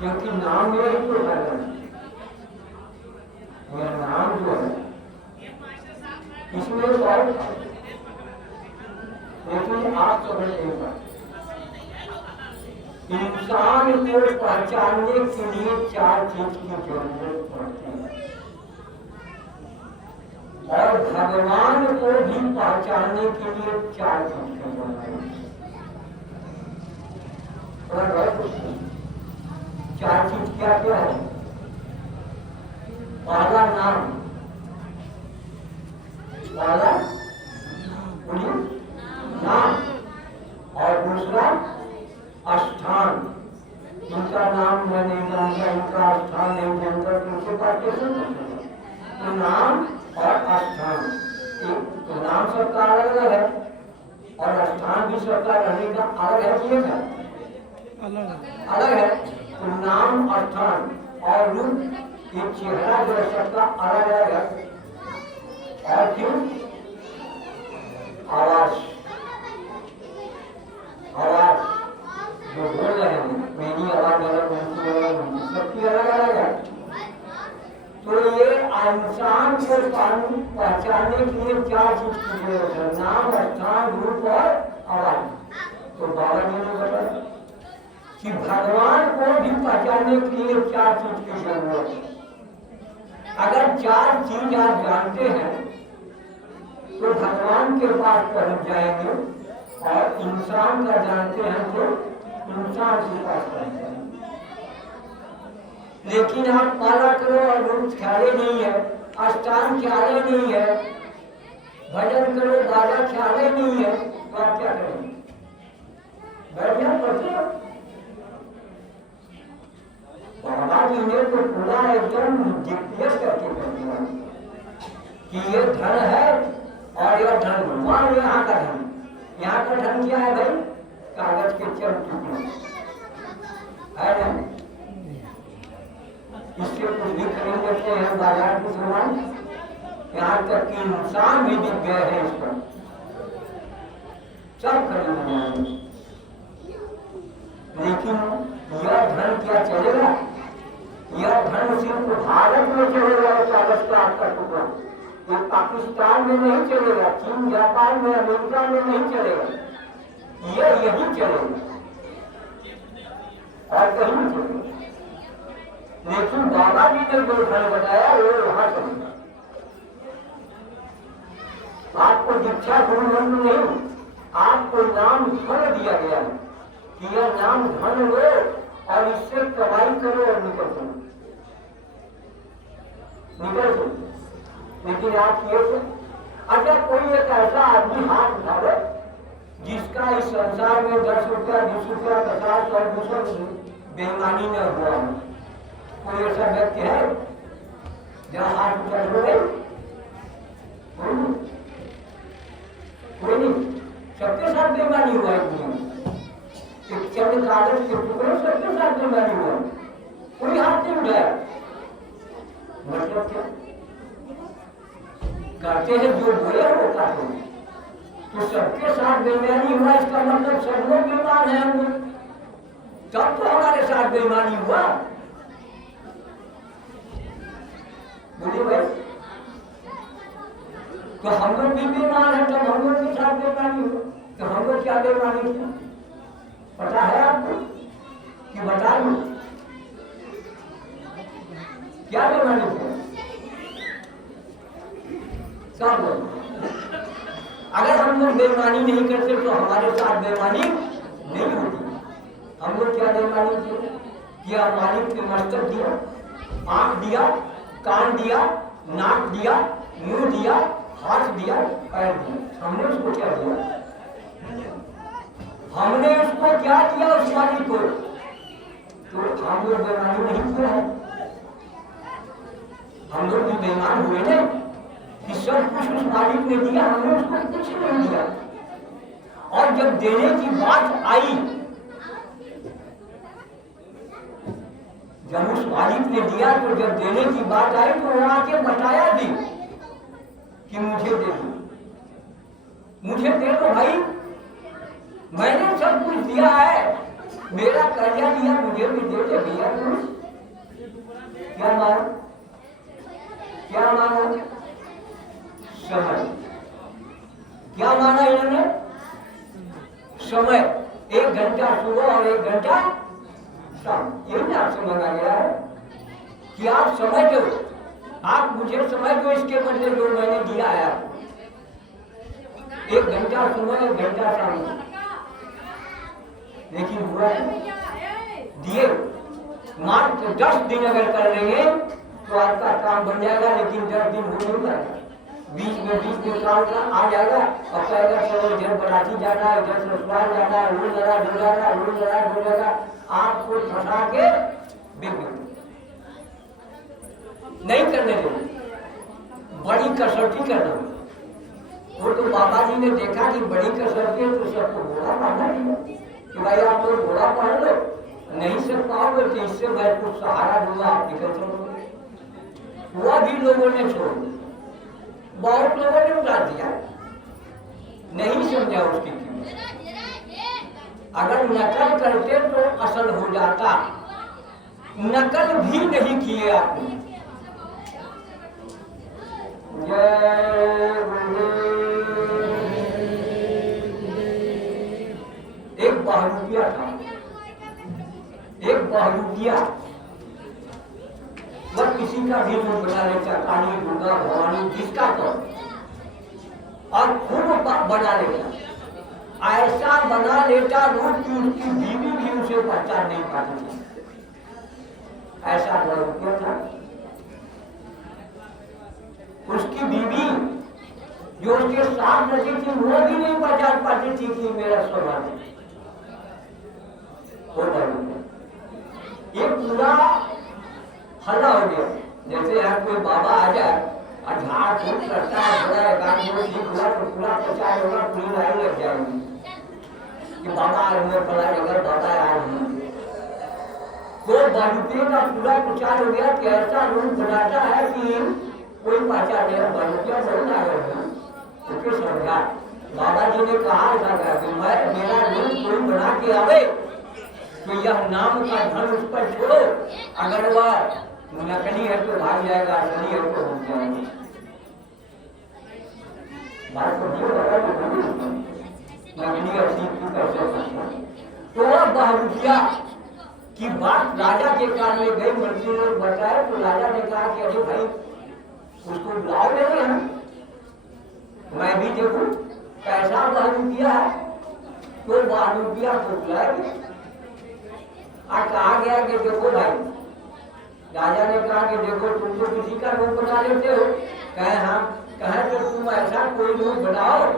क्योंकि नाम में ही तो है, यह नाम जो है इसमें बहुत है, लेकिन आप समझ नहीं पाते। इंसान को पहचानने के लिए 4 चीज की जरूरत पड़ती है, और भगवान को भी पहचानने के लिए 4 चीज की जरूरत है। 4 चीज क्या क्या है? पहला नाम, पहला नाम, और दूसरा स्थान। इनका नाम मैं नहीं जानता, इनका स्थान नहीं जानता, तुमसे बात कैसे तो नाम और स्थान, तो नाम सबका अलग अलग है और स्थान भी सबका रहने का अलग है, ये है अलग है। तो नाम, स्थान और रूप, ये चेहरा जो है सबका अलग अलग है। और क्यों? आवाज, आवाज जो बोल रहे हैं, मेरी आवाज अलग, उनकी अलग, सबकी अलग अलग है। तो ये इंसान को पहचानने के लिए 4 चीज की जरूरत है, नाम, स्थान, रूप और आवाज। तो बाबा जी ने बताया कि भगवान को भी पहचानने के लिए 4 चीज की जरूरत है। अगर 4 चीज आप जानते हैं तो भगवान के पास पहुंच जाएंगे, और इंसान का जानते हैं तो इंसान के पास पहुंच जाएंगे। लेकिन आप पाला करो और रूप ख्याल नहीं है, अष्टांग ख्याल नहीं है, भजन करो बाबा ख्याल नहीं है, तो आप क्या करेंगे? बैठना पड़ते। बाबा जी ने तो पूरा एकदम जिज्ञास करके कर दिया कि ये धन है और यह धन भगवान, यहाँ का धन, यहाँ का धन क्या है भाई? कागज के चंद टुकड़े है ना, इससे कुछ भी खरीद लेते हैं बाजार के सामान, यहाँ तक कि इंसान भी दिख गए हैं इस पर, सब खरीद लेंगे। लेकिन यह धन क्या चलेगा? यह धन सिर्फ भारत में चलेगा, कागज का आपका टुकड़ा, ये पाकिस्तान में नहीं चलेगा, चीन, जापान में, अमेरिका में नहीं चलेगा, ये यही चलेगा और कहीं नहीं चलेगा। लेकिन बाबा जी ने जो धन बताया वो वहां चलेगा। आपको दीक्षा गुरु मंत्र नहीं, आपको नाम धन दिया गया है कि यह नाम धन लो और इससे कमाई करो और निकल चलो, निकल चलो। लेकिन आप ये अगर कोई एक ऐसा आदमी हाथ उठा ले जिसका इस संसार में 10 रुपया, 20 रुपया, 50 और 200 बेईमानी में हुआ है, कोई ऐसा व्यक्ति है जहाँ हाथ उठा लो? कोई नहीं, सबके साथ बेईमानी हुआ है दुनिया में। एक चंद कागज के टुकड़े सबके साथ बेईमानी हुआ, कोई हाथ नहीं उठाया। मतलब क्या? करते हैं जो बोले वो करते हैं। तो सबके साथ बेईमानी हुआ इसका मतलब सब लोग बेईमान है हम लोग, तब तो हमारे साथ बेईमानी हुआ। बोलिए भाई, तो हम लोग भी बेईमान है, तब हम लोग के साथ बेईमानी हुआ। तो हम लोग क्या बेईमानी किया पता है आपको कि बता दो क्या बेईमानी किया? सब लोग, अगर हम लोग बेईमानी नहीं करते तो हमारे साथ बेईमानी नहीं होती। हम लोग क्या बेईमानी किए? क्या मालिक ने मस्तक दिया, आंख दिया, कान दिया, नाक दिया, मुंह दिया, हाथ दिया, पैर दिया, हमने उसको क्या दिया? हमने उसको क्या दिया उस मालिक को? तो हम लोग बेईमानी नहीं किया है, हम लोग भी बेईमान हुए ना कि सब कुछ उस मालिक ने दिया, हमने उसको कुछ नहीं दिया। और जब देने की बात आई, जब उस मालिक ने दिया तो जब देने की बात आई तो वो आके बताया भी कि मुझे दे दो, मुझे दे दो भाई, मैंने सब कुछ दिया है, मेरा कर्जा दिया, मुझे भी दे दे भैया। क्या मानो, क्या मानो? समय। क्या माना इन्होंने? समय। 1 घंटा सुबह और 1 घंटा शाम, यही आपसे मांगा गया है कि आप समय दो, आप मुझे समय दो, इसके बदले जो मैंने दिया है आपको। 1 घंटा सुबह 1 घंटा शाम, लेकिन हुआ दिए मात्र 10 दिन अगर कर लेंगे तो आपका काम बन जाएगा, लेकिन 10 दिन हो नहीं पाएगा। बीच में काम का आ जाएगा और कहेगा चलो इधर बराती जाना है, इधर ससुराल जाना है, रोज लड़ा ढूंढेगा, रोज लड़ा ढूंढेगा, आपको फंसा के बिल्कुल नहीं करने देंगे, बड़ी कसौटी करना। वो तो बाबा जी ने देखा कि बड़ी कसौटी है तो सबको घोड़ा पाना है कि भाई आप लोग घोड़ा पहन लो, नहीं सक पाओगे तो इससे मैं कुछ सहारा दूंगा, आप निकल चलोगे। वह भी लोगों ने छोड़ दिया, बहुत लोगों ने उड़ा दिया, नहीं समझा उसकी कीमत। अगर नकल करते तो असल हो जाता, नकल भी नहीं किए आपने। एक बहरूपिया था, एक बहरूपिया, वह किसी का भी रूप बना लेता, काली दुर्गा भवानी जिसका तो, और खूब बना लेता, ऐसा बना लेता रूप कि उसकी बीवी भी उसे पहचान नहीं पाती थी। ऐसा बहरूपिया था। उसकी बीवी जो उसके साथ रहती थी वो भी नहीं पहचान पाती थी कि मेरा स्वभाव है। ये पूरा हल्ला हो गया, जैसे यहाँ कोई बाबा आ जाए और झाड़ फूक करता है, तो पूरा प्रचार होगा, पूरी लाइन लग जाएगी कि बाबा आए हुए, फला जगह बाबा आए हुए। तो बहरूपिये का पूरा प्रचार हो गया कि ऐसा रूप बनाता है कि कोई पहचान नहीं। बहरूपिया बहुत आ गया, उसके समझा बाबा जी ने कहा कि मैं मेरा रूप कोई बना के आवे तो यह नाम का धन उस पर छोड़ो, अगर वह नकली है तो भाग जाएगा, असली है तो हो जाएगा। बात को नकली असली कैसे सकता। तो वह बहरूपिया की बात राजा के कान में गई, मंत्री ने बताया तो राजा ने कहा कि अरे भाई उसको बुलाओ, नहीं है मैं भी देखूं कैसा बहरूपिया है। तो बहरूपिया को बुलाया और कहा गया कि देखो भाई, राजा ने कहा कि देखो तुम तो किसी का रूप बना लेते हो। कहे हाँ, कहे तो तुम ऐसा कोई रूप बनाओ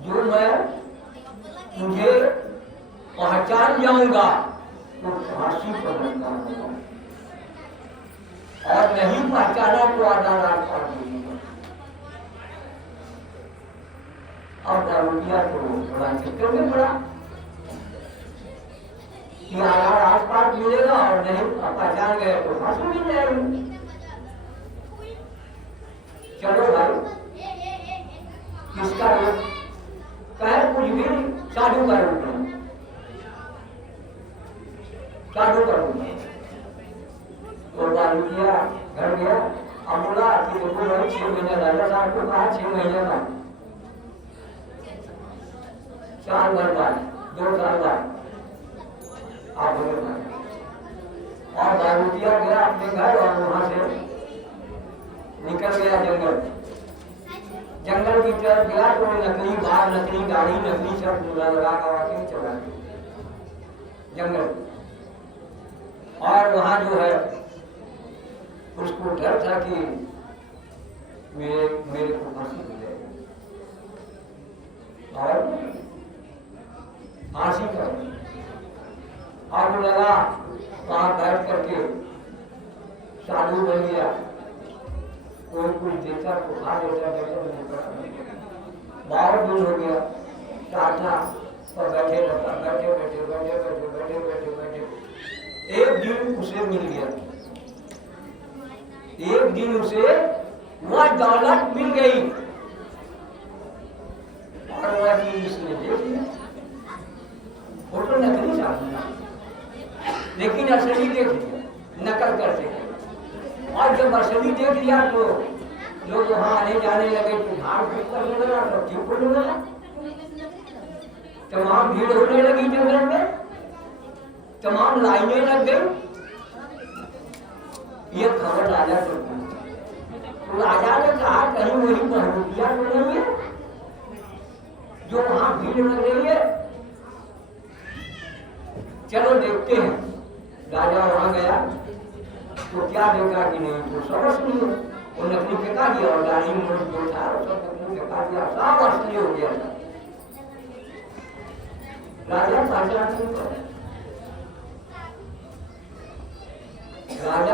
जो मैं तुझे पहचान जाऊंगा तो फांसी पर लटका, और नहीं पहचाना तो आदालत काट दूंगा। और बहरूपिया को थोड़ा चक्कर में पड़ा कि आस पास मिलेगा और नहीं पहचान गए तो फांसी मिल जाएगी। अब बोला कि देखो भाई 6 महीने राजा साहब को कहा 6 महीने का 4 बार बाद 2 साल बाद आप बोले और दारूदिया गया अपने घर और वहां से निकल गया जंगल की तरफ गया तो नकली बार नकली गाड़ी नकली सब दूल्हा लगा के चला जंगल और वहां जो है उसको डर था कि मेरे को फांसी हो जाएगी और फांसी कर और वो लगा वहां बैठ करके साधु बन गया कोई कुछ देता तो खा लेता बहुत दिन हो गया साधना पर बैठे रहता बैठे एक दिन उसे मिल गया एक दिन उसे वह दौलत मिल गई और वह चीज उसने देख लिया वो तो नकली साधना लेकिन असली देख लिया नकल करते और जब असली देख लिया तो लोग वहां आने जाने लगे तो झाड़ फूक करने लगा सब ठीक होने लगा तमाम भीड़ होने लगी जंगल में तमाम लाइनें लग गई ये खबर राजा को तो राजा ने कहा कहीं वही बहरूपिया तो नहीं है जो वहां भीड़ लग रही है चलो देखते हैं राजा वहां गया तो क्या देखा कि नहीं तो सब असली हो वो नकली फेंका दिया और गाड़ी में जो था सब नकली फेंका दिया सब असली हो गया राजा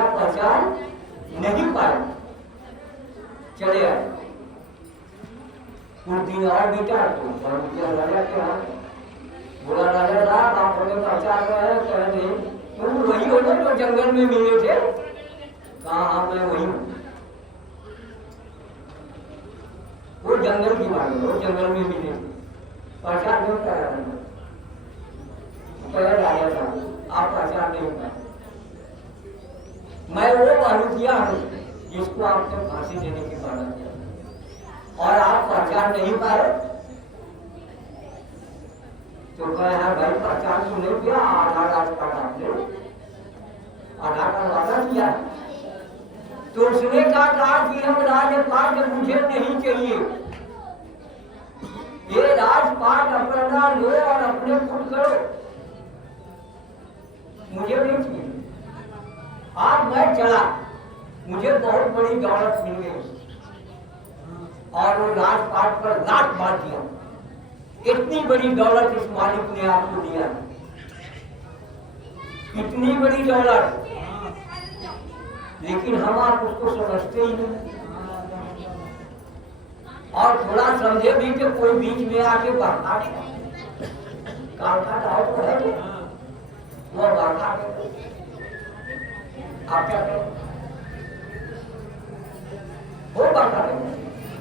पहचान नहीं पाया चले आए कुछ दिन और बीता तो राजा क्या बोला राजा साहब आप हमें पहचान रहे हैं कह नहीं तुम वही हो ना जो जंगल में मिले थे कहा मैं वही हूँ वो जंगल की बात है वो जंगल में मिले पहचान नहीं कह राजा साहब आप पहचान नहीं पाए मैं वो बहरूपिया हूँ जिसको आपने फांसी देने की बात किया और आप पहचान नहीं पाए तो कहा भाई पहचान तो नहीं किया आधार कार्ड आपने आधार कार्ड वादा किया तो उसने कहा कि हम राजपाट मुझे नहीं चाहिए ये राजपाट अपना लो और अपने खुद करो मुझे नहीं चाहिए आज मैं चला मुझे बहुत बड़ी दौलत मिल गई और वो राजपाट पर लात मार दिया इतनी बड़ी दौलत इस मालिक ने आपको दिया इतनी बड़ी दौलत लेकिन हम आप उसको समझते ही नहीं और थोड़ा समझे भी कि कोई बीच में आके बरखा काटा तो है वो बरखा आप क्या करें वो बरखा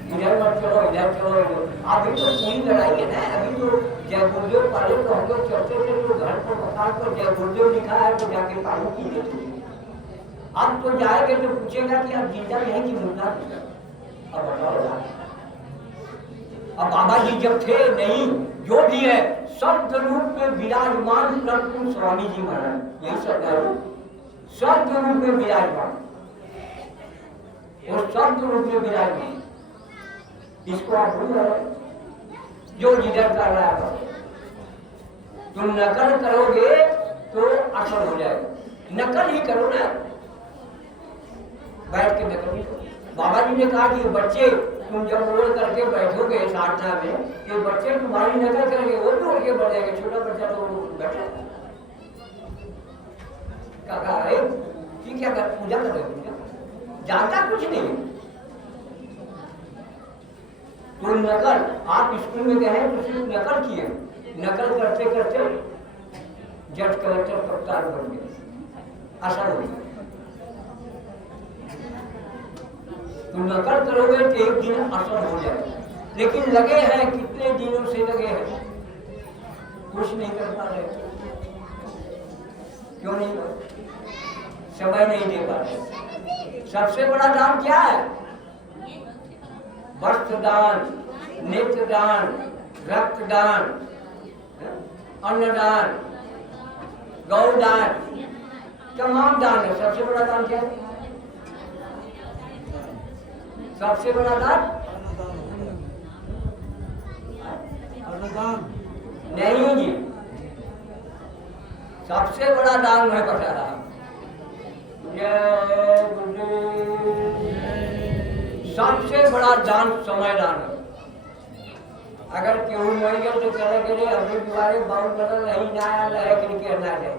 इधर मत चलो इधर चलो अभी तो पूरी लड़ाई है ना अभी तो जय गुरुदेव पहले तो हम लोग चलते थे तो घर पर बता कर जय गुरुदेव लिखा है तो जाके पानी पी लेते अब तो जाएंगे तो पूछेगा कि आप जिंदा है कि मुर्दा अब बताओ अब बाबा जी जब थे नहीं जो भी है शब्द रूप में विराजमान प्रभु स्वामी जी महाराज यही शब्द है शब्द रूप में विराजमान और शब्द रूप में विराजमान इसको आप भूल रहे जो जिधर कर रहा है तुम नकल करोगे तो असर हो जाएगा नकल ही करो ना बैठ के नकल ही करो बाबा जी ने कहा कि बच्चे तुम जब रोल करके बैठोगे साधना में ये बच्चे तुम्हारी नकल करेंगे वो भी उनके बढ़ जाएंगे छोटा बच्चा तो बैठा कहा ठीक है पूजा कर पूजा जानता कुछ नहीं तो नकल आप स्कूल में गए तो सिर्फ नकल किए नकल करते करते जज कलेक्टर कप्तान बन गए असर हो गया तो नकल करोगे तो एक दिन असर हो जाएगा लेकिन लगे हैं कितने दिनों से लगे हैं कुछ नहीं कर पा रहे क्यों नहीं कर समय नहीं दे पा रहे सबसे बड़ा दान क्या है? वस्त्र दान, नेत्र दान, रक्त दान, अन्नदान, गौदान, तमाम दान है। सबसे बड़ा दान क्या है? सबसे बड़ा दान नहीं जी, सबसे बड़ा दान मैं बता रहा हूं। सबसे बड़ा दान समय दान है। अगर केहू मर गया तो कहने के लिए अभी तुम्हारे बाउल बदल नहीं नया है कि कहना चाहिए,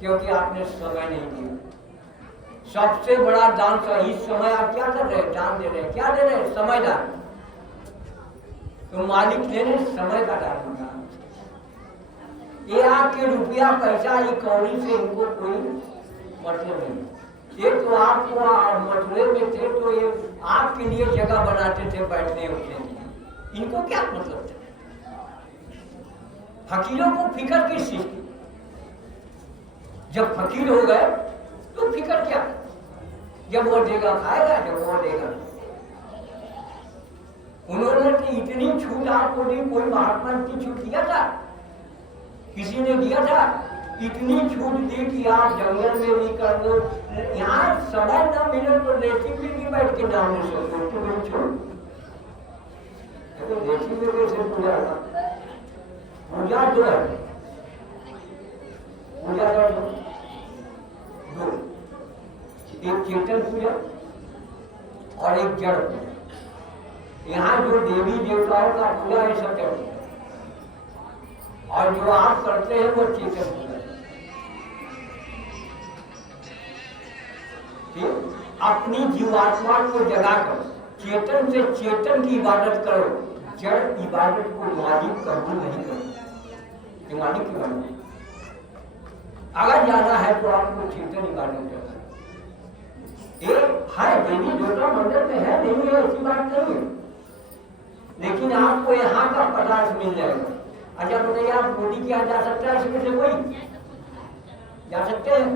क्योंकि आपने समय नहीं दिया। सबसे बड़ा दान का इस समय आप क्या कर रहे हैं? दान दे रहे हैं। क्या दे रहे हैं? समय दान। तो मालिक ने समय का दान मांगा। ये आपके रुपया पैसा ये कौड़ी से इनको कोई मतलब नहीं। ये तो आपको मथुरे में थे तो ये आपके लिए जगह बनाते थे बैठने उठने, इनको क्या मतलब था? फकीरों को फिक्र किस चीज की? जब फकीर हो गए तो फिक्र क्या? जब वो देगा खाएगा, जब वो देगा। उन्होंने तो इतनी छूट आपको दी, कोई महात्मा की छूट दिया था? किसी ने दिया था? इतनी छूट दी कि आप जंगल में भी कर दो, यहाँ समय न मिले तो रेती में भी बैठ के नाम ले सकते हो। छूट रेती में कैसे पूजा? पूजा दो है, पूजा दो, एक चेतन पूजा और एक जड़ पूजा। यहाँ जो देवी देवताओं का पूजा है सब जड़ पूजा, और जो आप करते हैं वो चेतन पूजा। अपनी जीवात्मा को जगा कर चेतन से चेतन की इबादत करो। जड़ इबादत को मालिक कबूल नहीं करो, मालिक की इबादत। अगर जाना है तो आपको चेतन इबादत करना है। देवी देवता मंदिर में है, नहीं है ऐसी बात नहीं है, लेकिन आपको यहाँ का पदार्थ मिल जाएगा। अच्छा बताइए, आप मोदी क्या जा सकता है इसमें से? कोई जा सकते हैं?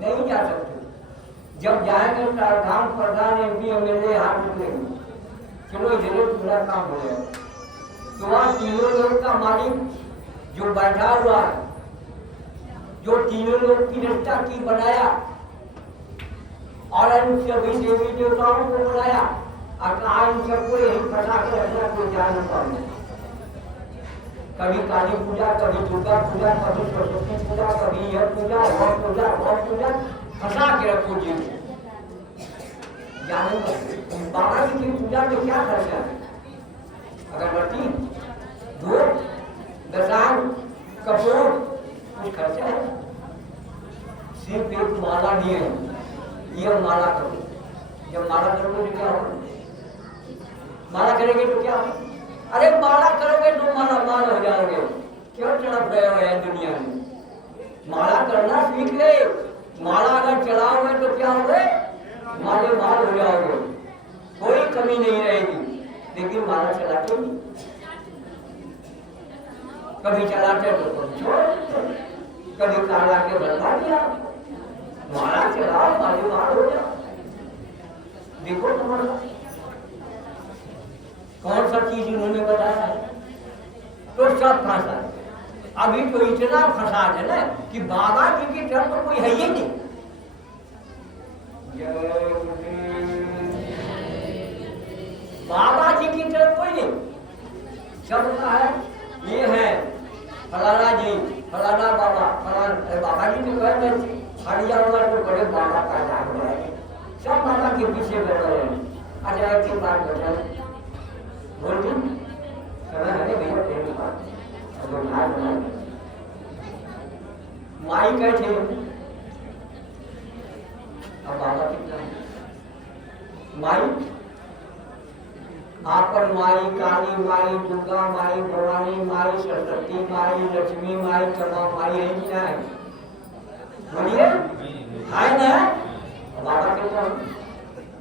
नहीं जा सकते। जब जाएंगे धाम प्रधान MP MLA हाथ निकलेंगे, चलो इधर पूरा काम हो जाएगा। तो वहाँ तीनों लोग का मालिक जो बैठा हुआ है, जो तीनों लोग की रचना की बनाया और इन सभी देवी देवताओं को बनाया, इन सबको यही फंसा के रखना, कोई जान नहीं पाएगा। कभी काली पूजा, कभी दुर्गा पूजा, कभी सरस्वती पूजा, कभी यह पूजा, वह पूजा फंसा के रखो जी। जानो बाबा जी की पूजा में क्या खर्चा है? अगरबत्ती, धूप, दसांग, कपूर, कुछ खर्चा है? सिर्फ एक माला दिए, ये माला करो। जब माला करोगे तो क्या होगा? माला करेंगे तो क्या होगा? अरे माला करोगे तो माला माल हो जाओगे। क्यों तड़प रहे हो यार दुनिया में? माला करना सीख ले। माला अगर चलाओगे तो क्या होगे? माले माल हो जाओगे, कोई कमी नहीं रहेगी। लेकिन माला चलाते नहीं, कभी चलाते तो कभी छोड़, कभी काला के बदला दिया। माला चलाओ, माले माल हो जाओ। देखो तुम्हारा कौन सा चीज इन्होंने बताया है, तो सब फंसा है। अभी तो इतना फंसा है ना कि बाबा जी की तरफ तो कोई है ही नहीं। बाबा जी की तरफ कोई नहीं, सबका है ये है फलाना जी, फलाना बाबा, फलाना बाबा जी ने कहा हरिया वाला तो बड़े बाबा का नाम है, सब बाबा के पीछे बैठे हैं। अच्छा एक बात बता बोल दी है भैया तेरी बात। माई कहते अब बाबा कितना माई, आपन माई, काली माई, दुर्गा माई, भवानी माई, सरस्वती माई, लक्ष्मी माई, क्षमा माई है कि ना है? बोलिए है ना? बाबा कितना?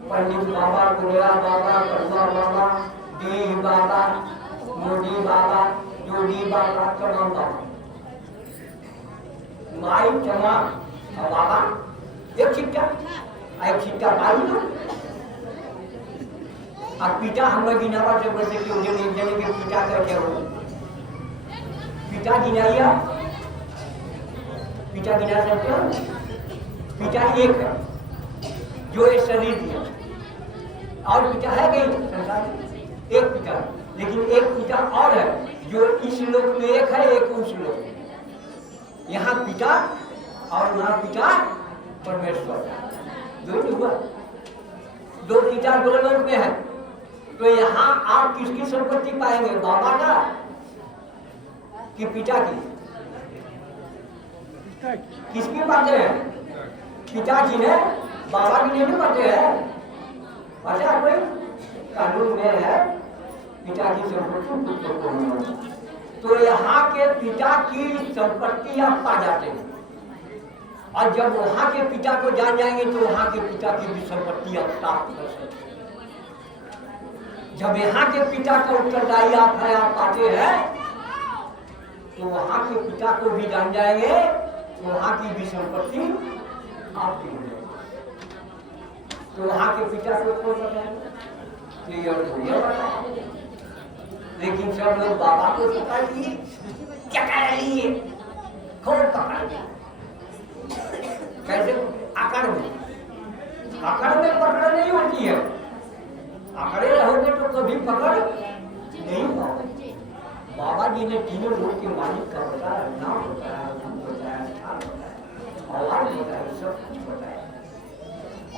पंडित बाबा, गुड़िया बाबा, कर्मा बाबा, डी बाबा, मोदी बाबा, जोड़ी बाबा, क्षमा बाबा, माई क्षमा और बाबा एक चिट्ठा। आई छिट्टा पाई ना अब पिता हम लोग गिनावा जब बसे कि उन्हें एक जने के पिता करके हो पिता गिनाइया पिता गिना सकते हो पिता एक है जो ये शरीर दिया और पिता है गई संसार एक पिता लेकिन एक पिता और है जो इस लोक में एक है एक उस लोक में यहाँ पिता और वहाँ पिता परमेश्वर दो हुआ दो पिता दो लोक में है तो यहाँ आप किसकी संपत्ति पाएंगे बाबा का कि पिता की किसकी बातें हैं पिताजी ने बाबा की नहीं बातें हैं अच्छा कोई कानून में है पिता की संपत्ति पुत्र को तो यहाँ के पिता की संपत्ति आप पा जाते हैं और जब वहाँ के पिता को जान जाएंगे तो वहाँ के पिता की भी संपत्ति आप प्राप्त कर सकते हैं जब यहाँ के पिता का उत्तरदायी आप है आप पाते हैं तो वहाँ के पिता को भी जान जाएंगे तो वहाँ की भी संपत्ति आपकी हो जाएगी तो वहाँ के पिता को कौन बताएंगे लेकिन सब लोग बाबा को पकड़ लिए चकर लिए कौन पकड़ लिया कैसे आकार में पकड़ नहीं होती है अकड़े रहोगे तो कभी पकड़ नहीं पाओगे बाबा जी ने तीनों लोग के मालिक का बताया नाम बताया रूप बताया स्थान बताया आवाज बताया सब कुछ बताया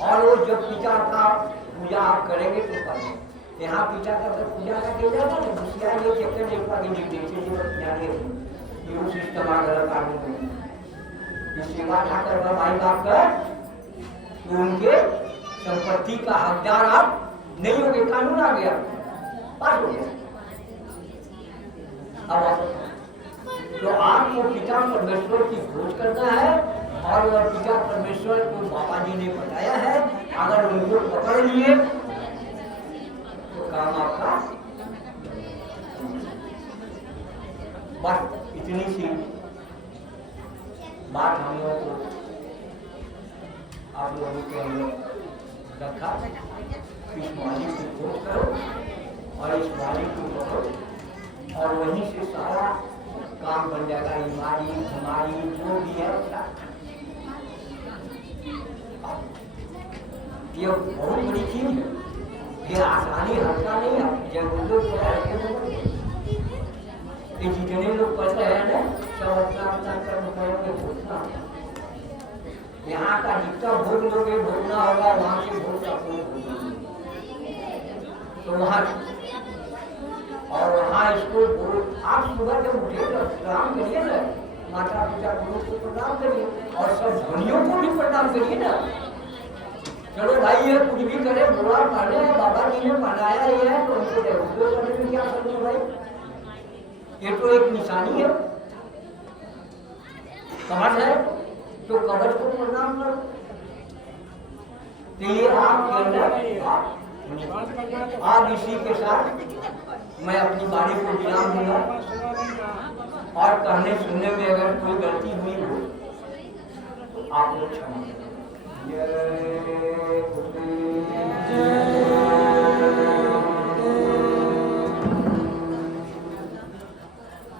और वो जब पिता का पूजा आप करेंगे तो करेंगे यहाँ पिता का तो पूजा करके जाता ना दूसरा ये चक्कर नहीं पाएंगे निर्देश जाने ये सिस्टम आ गया कानून में सेवा ना करवा भाई बाप का तो उनके संपत्ति का हकदार आप नहीं होंगे कानून आ गया पास हो गया अब तो आपको पिता परमेश्वर की खोज करना है और वह पिता परमेश्वर को बाबा जी ने बताया है अगर उनको पकड़ लिए तो काम आपका बस इतनी सी बात हम लोगों को आप लोगों के अंदर रखा इस मालिक की खोज करो और इस मालिक को पकड़ो और वहीं से सारा काम बन जाएगा हमारी जो भी है ये बहुत बड़ी चीज है ये आसानी हल्का नहीं है जब लोग ये जितने लोग पढ़ते हैं ना सब अपना कर्म करोगे भोगना यहाँ का जितना भोग लोगे भोगना होगा वहाँ से भोग तो वहाँ और वहाँ इसको आप सुबह जब उठे तो प्रणाम करिए ना माता पिता गुरु को प्रणाम करिए और सब ध्वनियों को भी प्रणाम करिए ना चलो भाई ये कुछ भी करे बुरा माने बाबा जी ने मनाया ये है तो उनको जरूर करने में क्या समझो भाई ये तो एक निशानी है कवच है तो कवच को प्रणाम करो तो ये आपके अंदर आज इसी के साथ मैं अपनी वाणी को विराम दूंगा और कहने सुनने में अगर कोई गलती हुई हो तो आप लोग क्षमा करें। जय